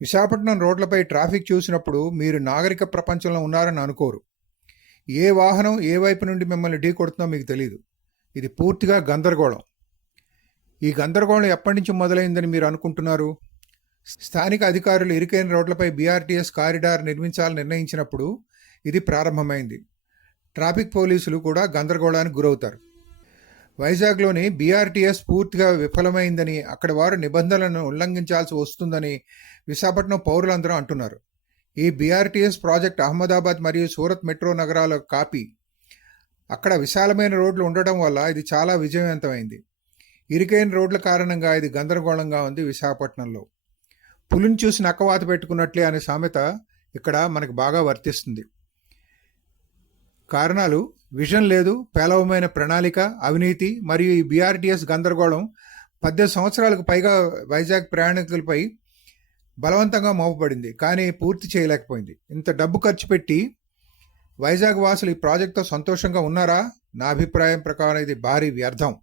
విశాఖపట్నం రోడ్లపై ట్రాఫిక్ చూసినప్పుడు మీరు నాగరిక ప్రపంచంలో ఉన్నారని అనుకోరు. ఏ వాహనం ఏ వైపు నుండి మిమ్మల్ని ఢీ కొడుతుందో మీకు తెలియదు ఇది పూర్తిగా గందరగోళం. ఈ గందరగోళం ఎప్పటి నుంచి మొదలైందని మీరు అనుకుంటున్నారు? స్థానిక అధికారులు ఇరుకైన రోడ్లపై బీఆర్టీఎస్ కారిడార్ నిర్మించాలని నిర్ణయించినప్పుడు ఇది ప్రారంభమైంది. ట్రాఫిక్ పోలీసులు కూడా గందరగోళానికి గురవుతారు. వైజాగ్లోని బీఆర్టీఎస్ పూర్తిగా విఫలమైందని అక్కడి వారు నిబంధనలను ఉల్లంఘించాల్సి వస్తుందని విశాఖపట్నం పౌరులందరూ అంటున్నారు. ఈ బీఆర్టీఎస్ ప్రాజెక్ట్ అహ్మదాబాద్ మరియు సూరత్ మెట్రో నగరాల కాపీ. అక్కడ విశాలమైన రోడ్లు ఉండటం వల్ల ఇది చాలా విజయవంతమైంది. ఇరుకైన రోడ్ల కారణంగా ఇది గందరగోళంగా ఉంది విశాఖపట్నంలో. పులిని చూసి నక్కవాత పెట్టుకున్నట్లే అనే సామెత ఇక్కడ మనకు బాగా వర్తిస్తుంది. కారణాలు విజన్ లేదు పేలవమైన ప్రణాళిక అవినీతి మరియు ఈ బీఆర్టీఎస్ గందరగోళం పద్దెనిమిది సంవత్సరాలకు పైగా వైజాగ్ ప్రయాణికులపై బలవంతంగా మోపబడింది. కానీ పూర్తి చేయలేకపోయింది. ఇంత డబ్బు ఖర్చు పెట్టి వైజాగ్ వాసులు ఈ ప్రాజెక్టుతో సంతోషంగా ఉన్నారా? నా అభిప్రాయం ప్రకారం ఇది భారీ వ్యర్థం.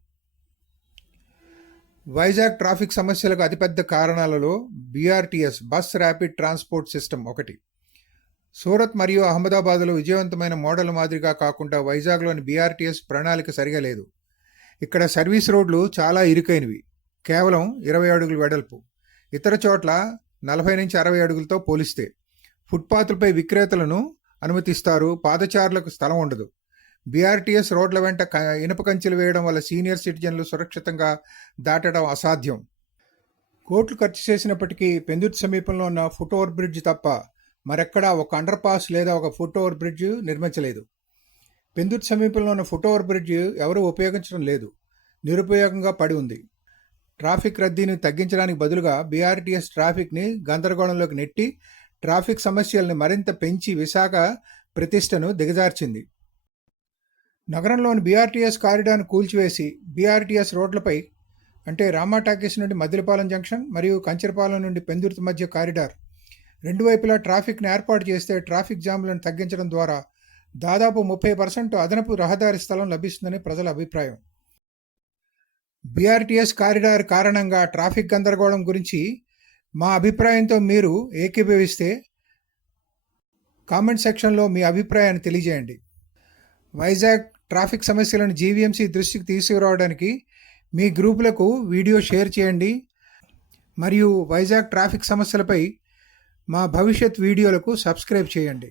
వైజాగ్ ట్రాఫిక్ సమస్యలకు అతిపెద్ద కారణాలలో BRTS bus rapid transport system ఒకటి. సూరత్ మరియు అహ్మదాబాద్లో విజయవంతమైన మోడల్ మాదిరిగా కాకుండా వైజాగ్లోని బీఆర్టీఎస్ ప్రణాళిక సరిగా లేదు. ఇక్కడ సర్వీస్ రోడ్లు చాలా ఇరుకైనవి. కేవలం ఇరవై అడుగుల వెడల్పు. ఇతర చోట్ల నలభై నుంచి అరవై అడుగులతో పోలిస్తే ఫుట్పాత్లపై విక్రేతలను అనుమతిస్తారు. పాదచారులకు స్థలం ఉండదు. బీఆర్టీఎస్ రోడ్ల వెంట క- ఇనుప కంచెలు వేయడం వల్ల సీనియర్ సిటిజన్లు సురక్షితంగా దాటడం అసాధ్యం. కోట్లు ఖర్చు చేసినప్పటికీ పెందుర్తి సమీపంలో ఉన్న ఫుట్ ఓవర్ బ్రిడ్జ్ తప్ప మరెక్కడా ఒక అండర్ పాస్ లేదా ఒక ఫుట్ ఓవర్ బ్రిడ్జ్ నిర్మించలేదు. పెందుర్తి సమీపంలో ఉన్న ఫుట్ ఓవర్ బ్రిడ్జ్ ఎవరూ ఉపయోగించడం లేదు. నిరుపయోగంగా పడి ఉంది. ట్రాఫిక్ రద్దీని తగ్గించడానికి బదులుగా బీఆర్టీఎస్ ట్రాఫిక్ని గందరగోళంలోకి నెట్టి ట్రాఫిక్ సమస్యల్ని మరింత పెంచి విశాఖ ప్రతిష్టను దిగజార్చింది. నగరంలోని బీఆర్టీఎస్ కారిడార్ను కూల్చివేసి బీఆర్టీఎస్ రోడ్లపై అంటే రామాటాకీస్ నుండి మద్దిలపాలెం జంక్షన్ మరియు కంచరపాలెం నుండి పెందుర్తి మధ్య కారిడార్ రెండు వైపులా ట్రాఫిక్ను ఏర్పాటు చేస్తే ట్రాఫిక్ జామ్లను తగ్గించడం ద్వారా దాదాపు ముప్పై పర్సెంట్ అదనపు రహదారి స్థలం లభిస్తుందని ప్రజల అభిప్రాయం. బీఆర్టీఎస్ కారిడార్ కారణంగా ట్రాఫిక్ గందరగోళం గురించి మా అభిప్రాయంతో మీరు ఏకీభవిస్తే కామెంట్ సెక్షన్లో మీ అభిప్రాయాన్ని తెలియజేయండి. వైజాగ్ ట్రాఫిక్ సమస్యలను జీవీఎంసీ దృష్టికి తీసుకురావడానికి మీ గ్రూపులకు వీడియో షేర్ చేయండి. మరియు వైజాగ్ ట్రాఫిక్ సమస్యలపై మా భవిష్యత్ వీడియోలకు సబ్స్క్రైబ్ చేయండి.